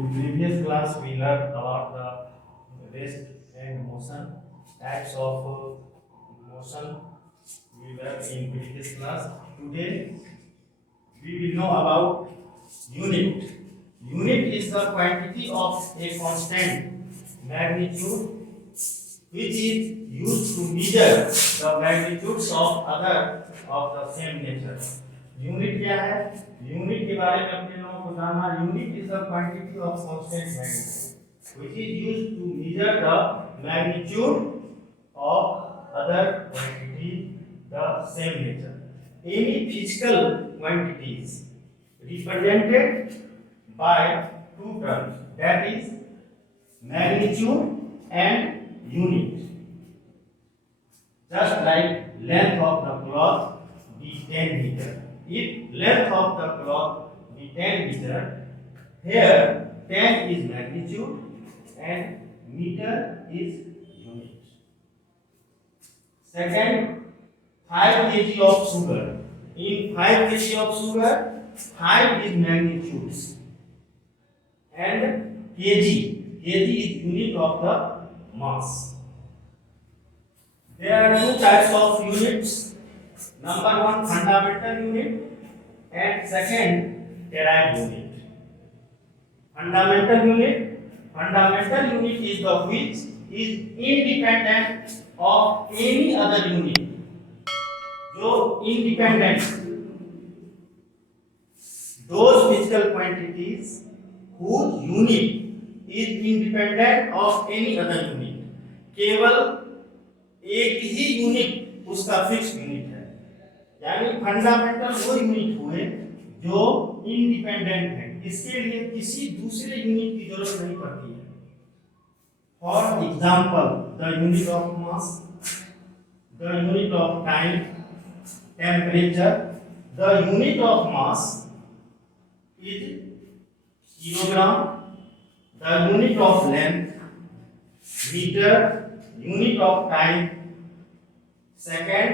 In previous class, we learned about the rest and motion, types of motion. We learned in previous class. Today, we will know about unit. Unit is the quantity of a constant magnitude which is used to measure the magnitudes of other of the same nature. Unit क्या है? Unit के बारे में अपने लोगों को जानना। Unit is the quantity of constant magnitude which is used to measure the magnitude of other quantity the same nature. Any physical quantities represented by two terms, that is magnitude and unit. Just like length of the cloth be 10 meter. If length of the cloth be 10 meter, here 10 is magnitude and meter is unit. Second, 5 kg of sugar. In 5 kg of sugar, 5 is magnitudes and kg. Kg is unit of the mass. There are two types of units. Number one, fundamental unit, and second, derived unit. Fundamental unit is the which is independent of any other unit. जो independent, those physical quantities whose unit is independent of any other unit. केवल एक ही unit उसका fix unit है, यानी fundamental वो unit हुए जो independent है, इसके लिए किसी दूसरे यूनिट की जरूरत नहीं पड़ती है। For example, the unit of mass, the unit of time, temperature. The unit of mass is kilogram, the unit of length metre, unit of time, second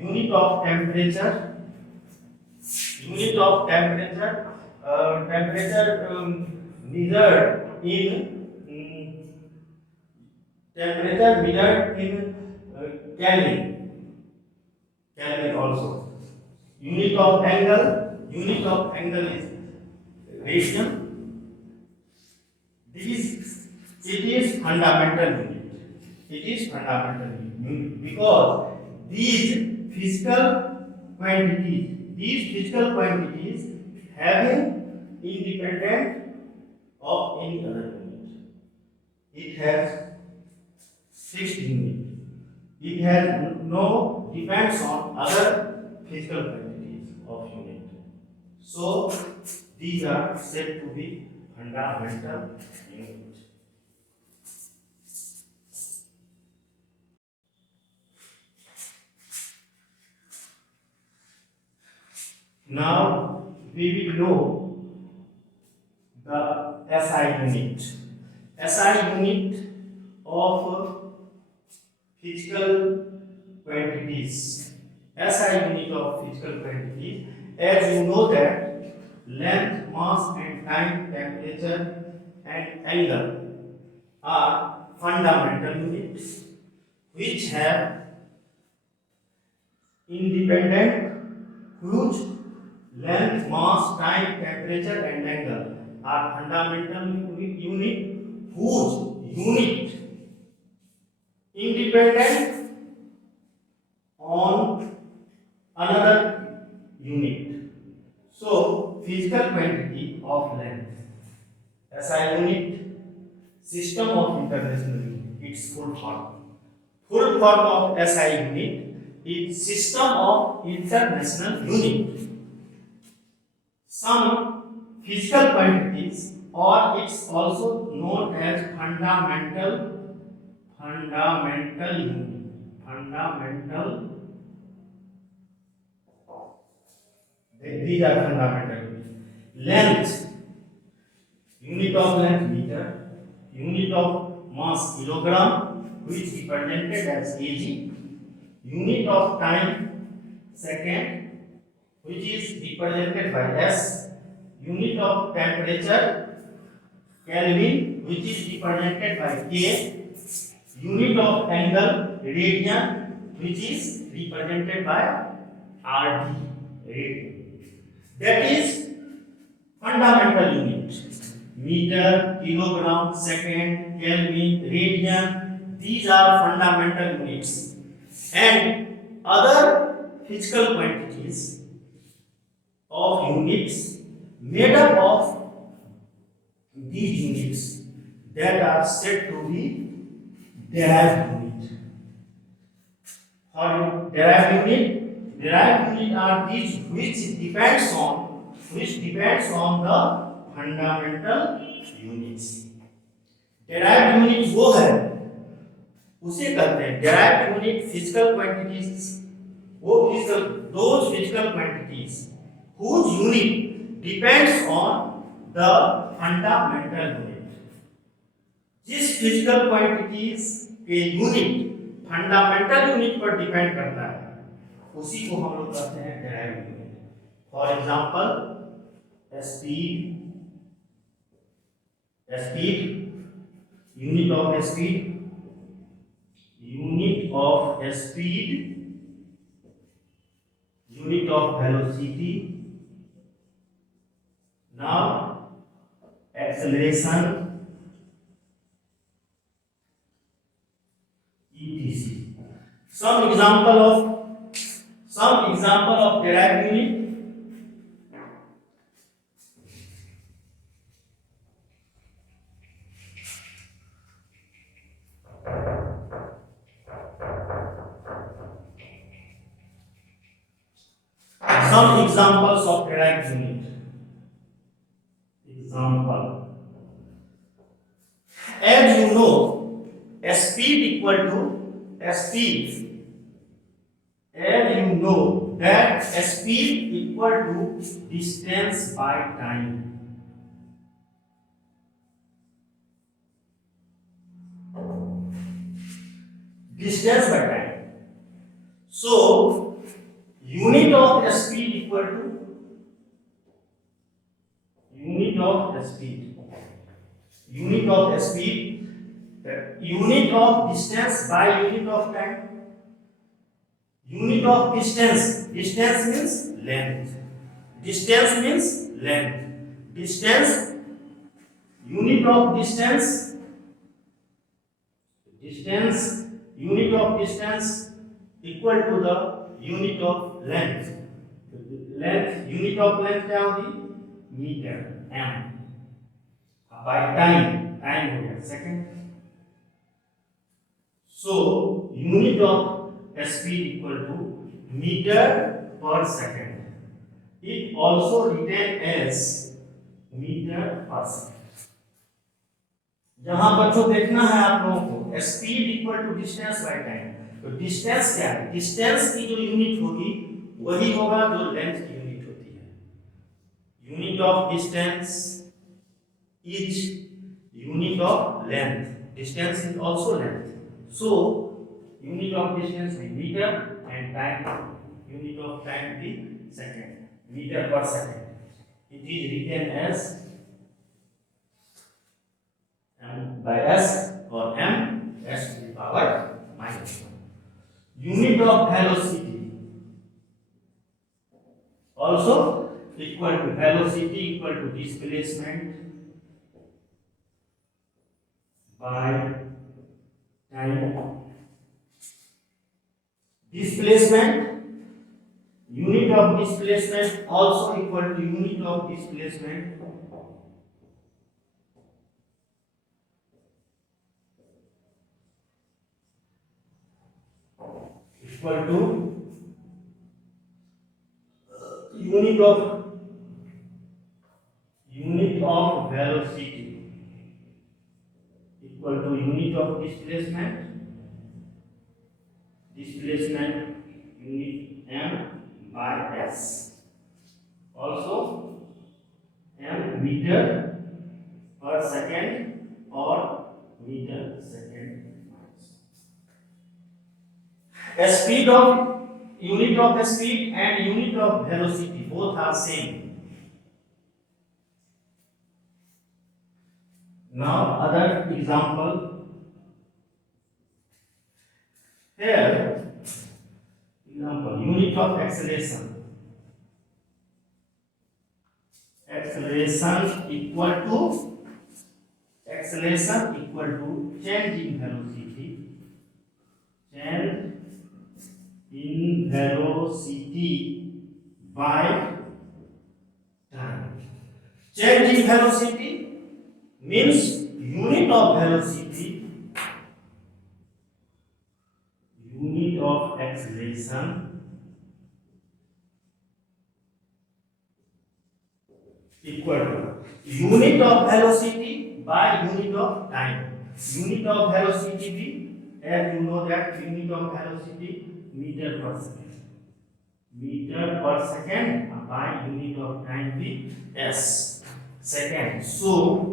unit of temperature, temperature measured in Kelvin also. Unit of angle is radian. It is fundamental unit. It is fundamental unit because these physical quantities having independent of any other unit. It has fixed unit. It has no depends on other physical quantities of unit. So these are said to be fundamental unit. Now we will know the SI unit. SI unit of physical quantities. SI unit of physical quantities. As you know that length, mass and time, temperature and angle are fundamental units which have independent whose length, mass, time, temperature and angle are fundamental unit whose unit independent on another unit. So physical quantity of length, SI unit, system of international unit, its full form. Full form of SI unit is system of international unit. Some physical quantities, or it's also known as fundamental unit. These are fundamental units. Length, unit of length meter, unit of mass kilogram, which is represented as kg, unit of time second, which is represented by S, unit of temperature Kelvin, which is represented by K, unit of angle radian, which is represented by RD, radian. That is fundamental unit. Meter, kilogram, second, Kelvin, radian, these are fundamental units. And other physical quantities of units made up of these units that are said to be derived unit. For derived unit are these which depends on the fundamental units. derived unit वो है, उसे कहते हैं derived unit physical quantities, वो physical those physical quantities whose unit depends on the fundamental unit. जिस physical quantities के unit fundamental unit पर depend करता है उसी को हम लोग कहते हैं derived unit. For example, speed, unit of speed, unit of velocity. Now acceleration, etc. Some example of derived unit. Some examples of derived unit. Example. As you know, speed equal to speed. As you know that speed equal to distance by time. Distance by time. So unit of speed equal to unit of speed, unit of distance by unit of time. Unit of distance means length. Unit of distance unit of distance equal to the unit of length. Unit of length क्या होगी? Metre, m. by time हो गया second. So unit of speed equal to meter per second. It also written as meter per second. जहां बच्चों देखना है आप लोगों को speed equal to distance by time, तो डिस्टेंस क्या है? डिस्टेंस की जो यूनिट होगी वही होगा जो लेंथ की यूनिट होती है. Unit of distance is unit of length. Distance is also length. So unit of distance is meter and time, unit of time is second, meter per second. It is written as m by s or m s to the power minus 1. Unit of velocity also equal to velocity equal to displacement by time. Displacement, unit of displacement also equal to unit of displacement equal to unit of velocity equal to unit of displacement unit m by s, also m meter per second or meter second. Speed of unit of speed and unit of velocity, both are same. Now other example. Here example, unit of acceleration. Acceleration equal to change in velocity. Change in velocity by time. Change in velocity means unit of velocity, unit of acceleration equal to unit of velocity by unit of time. Unit of velocity be, as you know that unit of velocity meter per second. Meter per second by unit of time be s second. So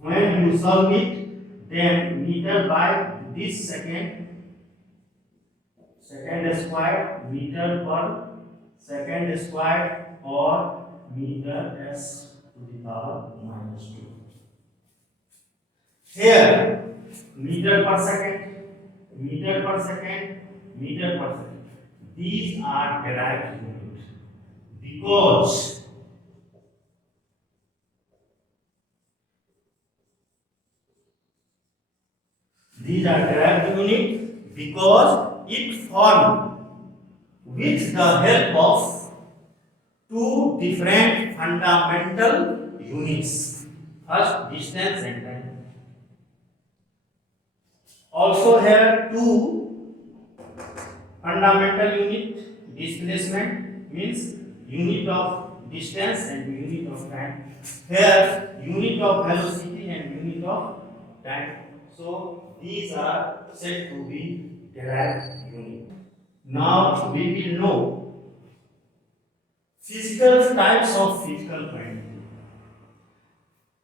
when you solve it, then meter by this second square, meter per second square, or meter s to the power minus 2. Here meter per second, meter per second, meter per second, these are derived units because it formed with the help of two different fundamental units. First, distance and time. Also here two fundamental unit. Displacement means unit of distance and unit of time. Here unit of velocity and unit of time. So these are said to be derived unit. Now we will know physical types of physical quantity.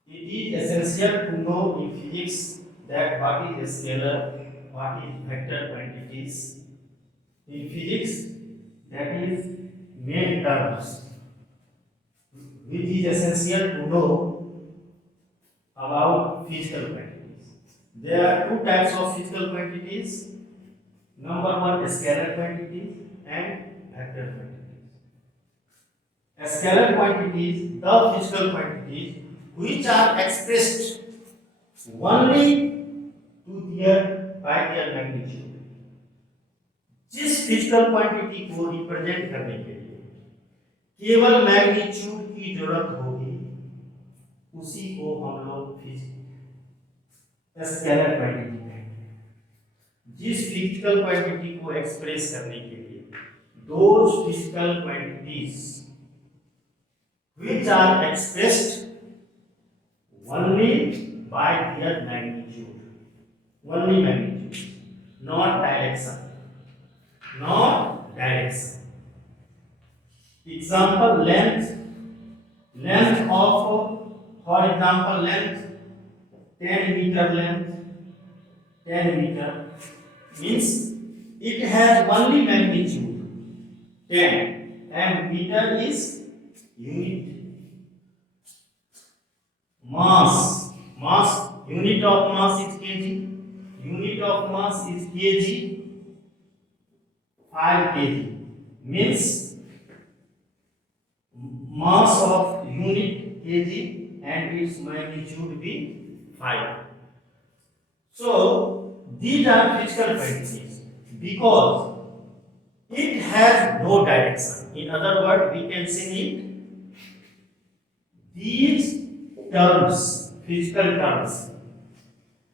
It is essential to know in physics that what is scalar, what is vector quantities. In physics, that is main terms, which is essential to know about physical quantities. There are two types of physical quantities. Number one, scalar quantities and vector quantities. Scalar quantities, the physical quantities which are expressed only by their magnitude. जिस physical quantity को represent करने के लिए केवल magnitude की जरूरत होगी, उसी को हम लोग स्केलर क्वांटिटी कहेंगे. जिस फिजिकल क्वांटिटी को एक्सप्रेस करने के लिए those physical quantities which are expressed only by their magnitude, only magnitude, not direction. Example, length of, for example, length 10 meter length, 10 meter means it has only magnitude 10 and meter is unit. Mass, unit of mass is kg, unit of mass is kg. 5 kg means mass of unit kg and its magnitude be 5. So these are physical quantities because it has no direction. In other words, we can say it, these terms, physical terms,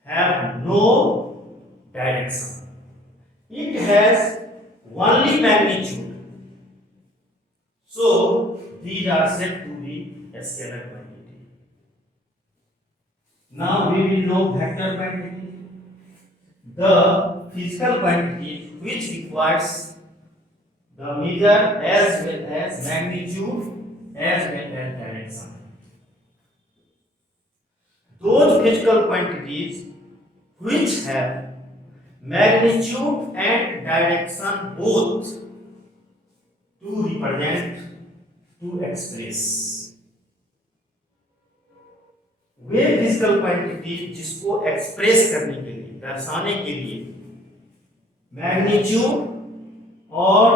have no direction. It has only magnitude. So these are said to be a scalar quantity. Now we will know vector quantity, the physical quantity which requires the measure as well as magnitude as well as direction. Those physical quantities which have magnitude and direction both to represent, to express way physical quantity जिसको express करने के लिए, दर्शाने के लिए magnitude और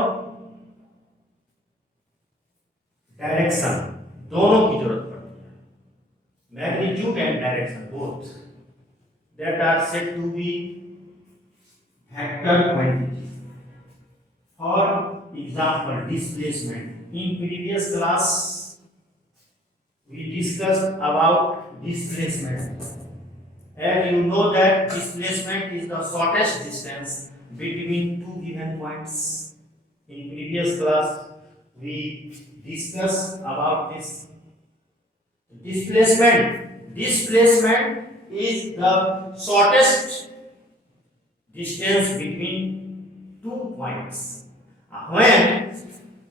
direction दोनों की जरूरत पड़ती है। Magnitude and direction both that are said to be vector quantity. For example, displacement. In previous class we discussed about displacement, and you know that displacement is the shortest distance between two given points. In previous class we discussed about this. Displacement is the shortest distance between two points. When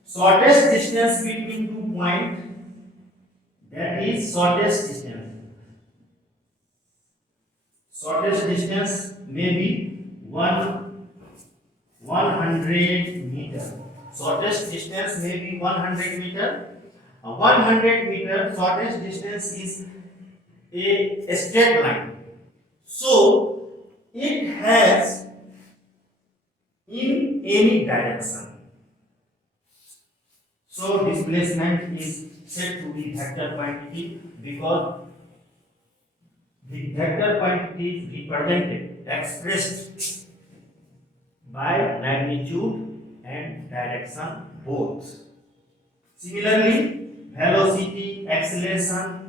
shortest distance between two points, that is shortest distance. Shortest distance may be 100 meter. Shortest distance may be 100 meter. 100 meter shortest distance is a straight line, so it has in any direction. So displacement is said to be vector quantity because the vector quantity is represented, expressed by magnitude and direction both. Similarly, velocity, acceleration.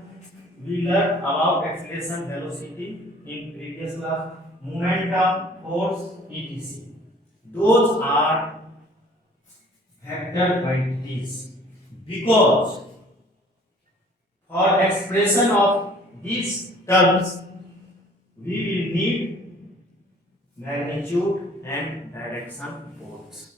We learned about acceleration, velocity in previous class, momentum, force, etc. Those are vector quantities because for expression of these terms we will need magnitude and direction both.